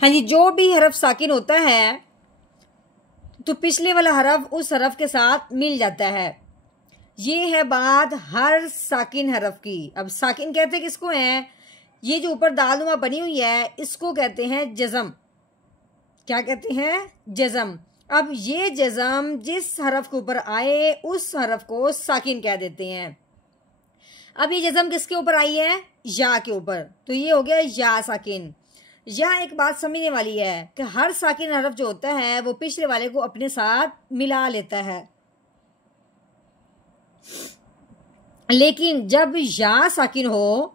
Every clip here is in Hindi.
हाँ जी, जो भी हरफ साकिन होता है तो पिछले वाला हरफ उस हरफ के साथ मिल जाता है। ये है बात हर साकिन हरफ की। अब साकिन कहते किसको हैं? ये जो ऊपर दालनुमा बनी हुई है इसको कहते हैं जज़म। क्या कहते हैं? जज़म। अब ये जज़म जिस हरफ के ऊपर आए उस हरफ को साकिन कह देते हैं। अब ये जज़म किसके ऊपर आई है? या के ऊपर, तो ये हो गया या साकिन। यहाँ एक बात समझने वाली है कि हर साकिन हरफ जो होता है वो पिछले वाले को अपने साथ मिला लेता है, लेकिन जब या साकिन हो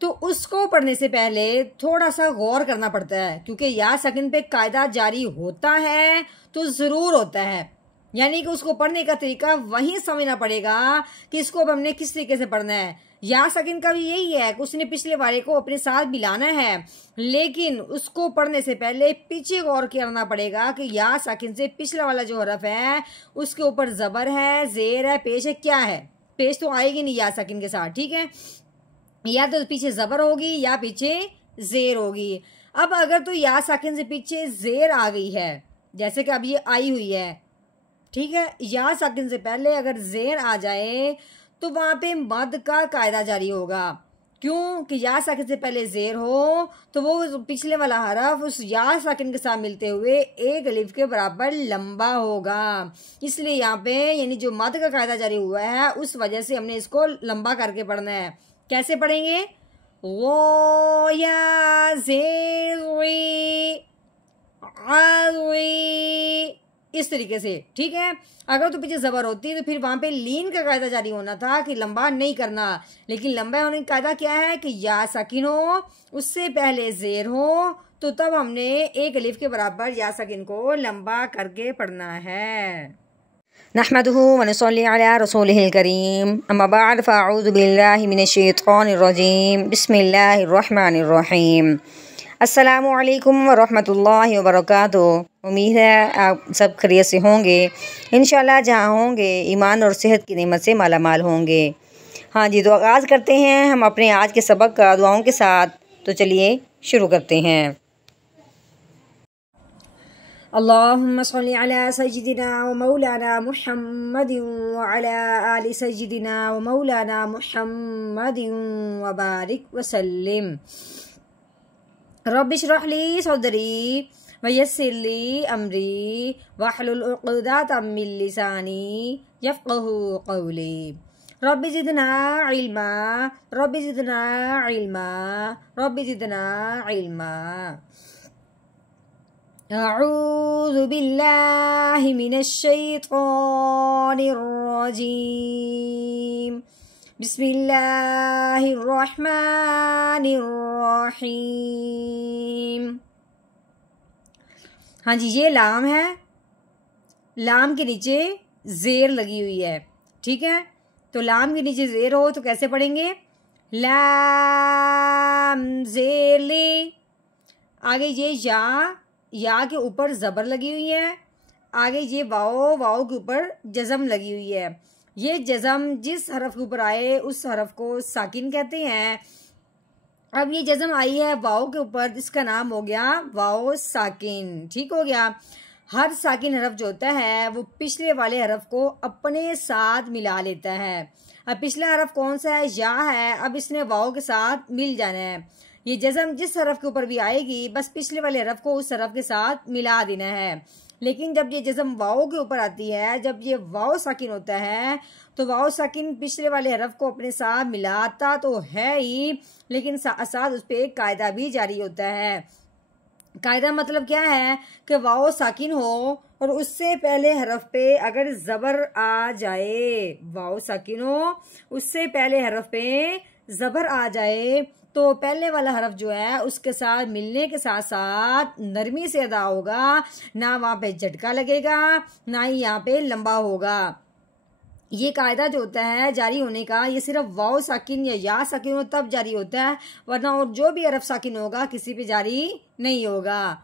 तो उसको पढ़ने से पहले थोड़ा सा गौर करना पड़ता है, क्योंकि या साकिन पे कायदा जारी होता है तो ज़रूर होता है, यानी कि उसको पढ़ने का तरीका वहीं समझना पड़ेगा कि इसको अब हमने किस तरीके से पढ़ना है। या साकिन का भी यही है कि उसने पिछले वाले को अपने साथ मिलाना है, लेकिन उसको पढ़ने से पहले पीछे गौर करना पड़ेगा कि या साकिन से पिछला वाला जो हरफ है उसके ऊपर ज़बर है, ज़ेर है, पेश है, क्या है? पेश तो आएगी नहीं या साकिन के साथ, ठीक है? या तो पीछे ज़बर होगी या पीछे ज़ेर होगी। अब अगर तो या साकिन से पीछे ज़ेर आ गई है, जैसे कि अब ये आई हुई है, ठीक है, या साकिन से पहले अगर ज़ेर आ जाए तो वहां पे मद का कायदा जारी होगा। क्यों? कि या साकिन से पहले ज़ेर हो तो वो पिछले वाला हरफ उस या साकिन के साथ मिलते हुए एक अलिफ के बराबर लंबा होगा, इसलिए यहाँ पे यानी जो मद का कायदा जारी हुआ है उस वजह से हमने इसको लंबा करके पढ़ना है। कैसे पढ़ेंगे? वो या ज़ेर इस तरीके से, ठीक है। अगर तो पीछे ज़बर होती तो फिर वहां पे लीन का कायदा जारी होना था कि लंबा नहीं करना, लेकिन लंबा होने का कायदा क्या है कि या साकिन हो उससे पहले ज़ेर हो, तो तब हमने एक अलिफ के बराबर या साकिन को लंबा करके पढ़ना है। नहमदुहु व नसल्ली अला रसूलिहिल करीम, अम्मा बाद फ़अऊज़ु बिल्लाहि मिनश शैतानिर रजीम, बिस्मिल्लाहिर रहमानिर रहीम। अस्सलामु अलैकुम व रहमतुल्लाहि व बरकातुहू। उम्मीद है आप सब खैरियत से होंगे। इंशाल्लाह जहाँ होंगे ईमान और सेहत की नेमत से माला माल होंगे। हाँ जी, तो आगाज़ करते हैं हम अपने आज के सबक का दुआओं के साथ। तो चलिए शुरू करते हैं। अल्लाहुम्मा सल्ली अला सय्यिदिना व मौलाना मुहम्मदिन व अला आलि सय्यिदिना व मौलाना मुहम्मदिन व बारिक व सल्लिम। रब्बि इश्रह ली सदरी व यस्सिर ली अमरी वहलुल उक़दतम मिन लिसानी यफ़क़हू क़ौली। Rabbi ज़िदना इल्मा, rabbi ज़िदना इल्मा, rabbi ज़िदना इल्मा। अऊज़ु बिल्लाहि मिनश शैतानिर रजीम, बिस्मिल्लाहिर रहमानिर रहीम। हाँ जी, ये लाम है, लाम के नीचे ज़ेर लगी हुई है, ठीक है। तो लाम के नीचे ज़ेर हो तो कैसे पढ़ेंगे? लाम ज़ेर ले। आगे ये या के ऊपर ज़बर लगी हुई है, आगे ये वाओ, वाओ के ऊपर जज़म लगी हुई है। ये जज़म जिस हरफ के ऊपर आए उस हरफ को साकिन कहते हैं। अब ये जज़म आई है वाओ के ऊपर, इसका नाम हो गया वाओ साकिन, ठीक हो गया। हर साकिन हरफ जो होता है वो पिछले वाले हरफ को अपने साथ मिला लेता है। अब पिछला हरफ कौन सा है? या है। अब इसने वाओ के साथ मिल जाना है। ये जज़म जिस हरफ के ऊपर भी आएगी बस पिछले वाले हरफ को उस हरफ के साथ मिला देना है। लेकिन जब ये जज़म वाओ के ऊपर आती है, जब ये वाओ साकिन होता है तो वाओ साकिन पिछले वाले हरफ को अपने साथ मिलाता तो है ही, लेकिन साथ उस पर एक कायदा भी जारी होता है। कायदा मतलब क्या है कि वाओ साकिन हो और उससे पहले हरफ पे अगर ज़बर आ जाए, वाओ साकिन हो उससे पहले हरफ पे ज़बर आ जाए तो पहले वाला हरफ जो है उसके साथ मिलने के साथ साथ नरमी से अदा होगा, ना वहाँ पे झटका लगेगा ना ही यहाँ पे लंबा होगा। ये कायदा जो होता है जारी होने का, ये सिर्फ वाओ साकिन या साकिन हो तब जारी होता है, वरना और जो भी हरफ साकिन होगा किसी पे जारी नहीं होगा।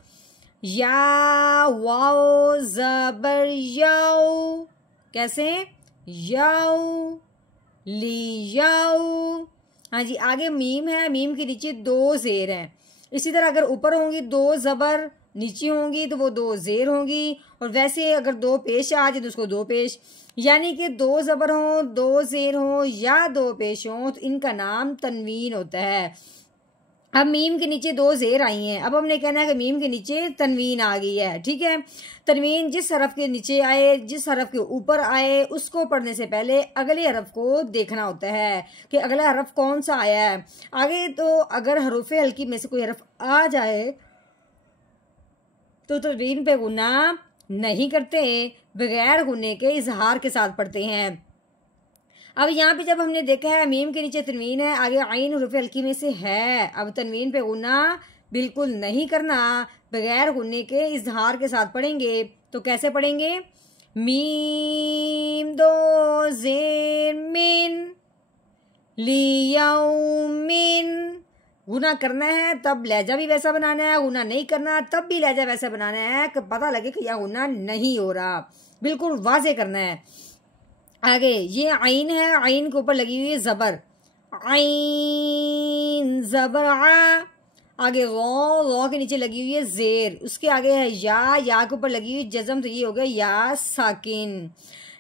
या वाओ ज़बर याओ, कैसे? याओ ली याओ। हाँ जी, आगे मीम है, मीम के नीचे दो ज़ेर हैं, इसी तरह अगर ऊपर होंगी 2 ज़बर, नीचे होंगी तो वो 2 ज़ेर होंगी, और वैसे अगर 2 पेश आ जाए तो उसको 2 पेश, यानी कि 2 ज़बर हों, 2 ज़ेर हों या 2 पेश हों तो इनका नाम तनवीन होता है। अब मीम के नीचे 2 ज़ेर आई हैं, अब हमने कहना है कि मीम के नीचे तनवीन आ गई है। ठीक है, तनवीन जिस हरफ के नीचे आए, जिस हरफ के ऊपर आए, उसको पढ़ने से पहले अगले हरफ को देखना होता है कि अगला हरफ कौन सा आया है। आगे तो अगर हरूफे हल्की में से कोई हरफ आ जाए तो तनवीन पे गुना नहीं करते, बगैर गुने के इजहार के साथ पढ़ते हैं। अब यहाँ पे जब हमने देखा है मीम के नीचे तनवीन है, आगे आइन हुरूफ हल्की में से है, अब तनवीन पे गुना बिल्कुल नहीं करना, बगैर गुन्ने के इजहार के साथ पढ़ेंगे। तो कैसे पढ़ेंगे? मीम 2 ज़ेर मिन लियौमिन, गुना करना है तब लहजा भी वैसा बनाना है, गुना नहीं करना तब भी लहजा वैसा बनाना है कि पता लगे कि यह गुना नहीं हो रहा, बिल्कुल वाजे करना है। आगे ये आइन है, आइन के ऊपर लगी हुई है ज़बर, आइन ज़बर आ। आगे गौ के नीचे लगी हुई है ज़ेर, उसके आगे है या के ऊपर लगी हुई जज़म, तो ये हो गया या साकिन।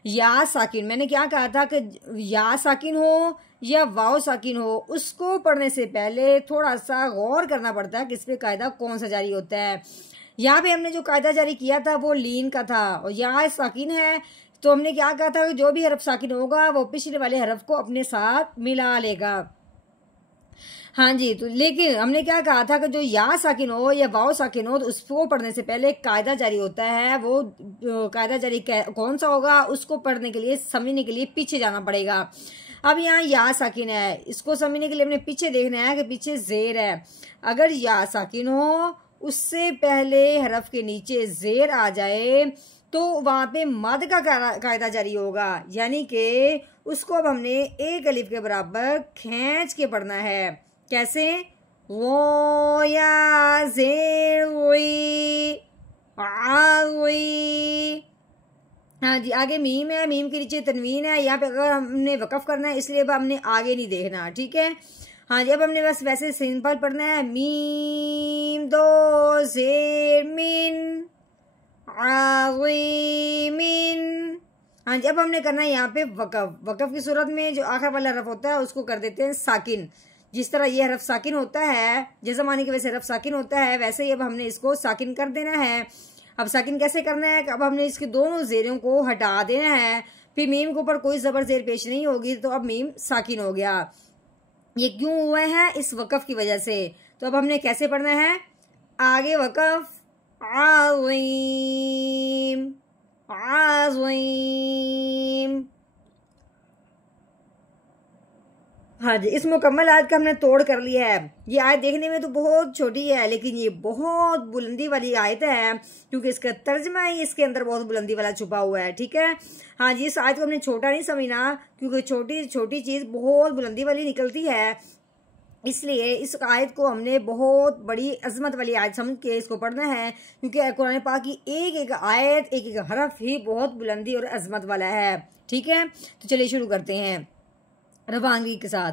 या साकिन, मैंने क्या कहा था कि या साकिन हो या वाव साकिन हो, उसको पढ़ने से पहले थोड़ा सा गौर करना पड़ता है कि इस पे कायदा कौन सा जारी होता है। यहाँ पे हमने जो कायदा जारी किया था वो लीन का था, और या साकिन है तो हमने क्या कहा था कि जो भी हरफ साकिन होगा वो पिछले वाले हरफ को अपने साथ मिला लेगा। हाँ जी, तो लेकिन हमने क्या कहा था कि जो या साकिन हो या वाव साकिन हो तो उसको पढ़ने से पहले कायदा जारी होता है। वो कायदा जारी कौन सा होगा, उसको पढ़ने के लिए, समझने के लिए पीछे जाना पड़ेगा। अब यहाँ या साकिन है, इसको समझने के लिए हमने पीछे देखना है कि पीछे ज़ेर है। अगर या साकिन हो उससे पहले हरफ के नीचे ज़ेर आ जाए तो वहां पे मद का कायदा जारी होगा, यानी कि उसको अब हमने एक अलिफ के बराबर खींच के पढ़ना है। कैसे? वो या ज़ेर वी। हाँ जी, आगे मीम है, मीम के नीचे तनवीन है, यहाँ पे अगर हमने वक़फ़ करना है इसलिए अब हमने आगे नहीं देखना। ठीक है, हाँ जी, अब हमने बस वैसे सिंपल पढ़ना है, मीम 2 ज़ेर मिन आज़ीमिन। हाँ जी, अब हमने करना है यहाँ पे वक़फ़। वक़फ़ की सूरत में जो आखिर वाला हरफ होता है उसको कर देते हैं साकिन। जिस तरह ये हरफ साकिन होता है, जैसे मानी कि वैसे हरफ साकिन होता है, वैसे ही अब हमने इसको साकिन कर देना है। अब साकिन कैसे करना है? अब हमने इसके दोनों ज़ेरों को हटा देना है, फिर मीम के ऊपर कोई ज़बर ज़ेर पेश नहीं होगी, तो अब मीम साकिन हो गया। ये क्यों हुआ है? इस वक़फ़ की वजह से। तो अब हमने कैसे पढ़ना है? आगे वक़फ़ आज़ीम आज़ीम। हाँ जी, इस मुकम्मल आयत का हमने तोड़ कर लिया है। ये आयत देखने में तो बहुत छोटी है, लेकिन ये बहुत बुलंदी वाली आयत है, क्योंकि इसका तर्जमा ही इसके अंदर बहुत बुलंदी वाला छुपा हुआ है। ठीक है, हाँ जी, इस आयत को हमने छोटा नहीं समझना, क्योंकि छोटी छोटी चीज़ बहुत बुलंदी वाली निकलती है, इसलिए इस आयत को हमने बहुत बड़ी अजमत वाली आयत समझ के इसको पढ़ना है, क्योंकि कुरान पाक की एक एक आयत, एक एक हरफ ही बहुत बुलंदी और अजमत वाला है। ठीक है, तो चलिए शुरू करते हैं रवानगी के साथ।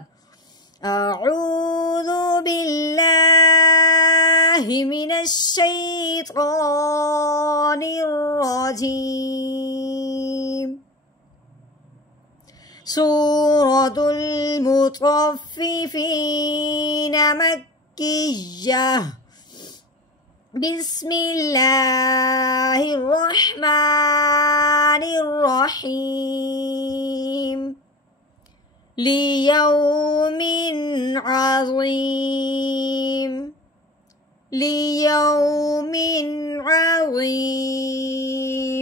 अऊज़ु बिल्लाहि मिनश शैतानिर रजीम। सूरतुल मुतफ्फिफीन मक्किय्यह। बिस्मिल्लाहिर रहमानिर रहीम। लियौमिन अज़ीम। लियौमिन अज़ीम।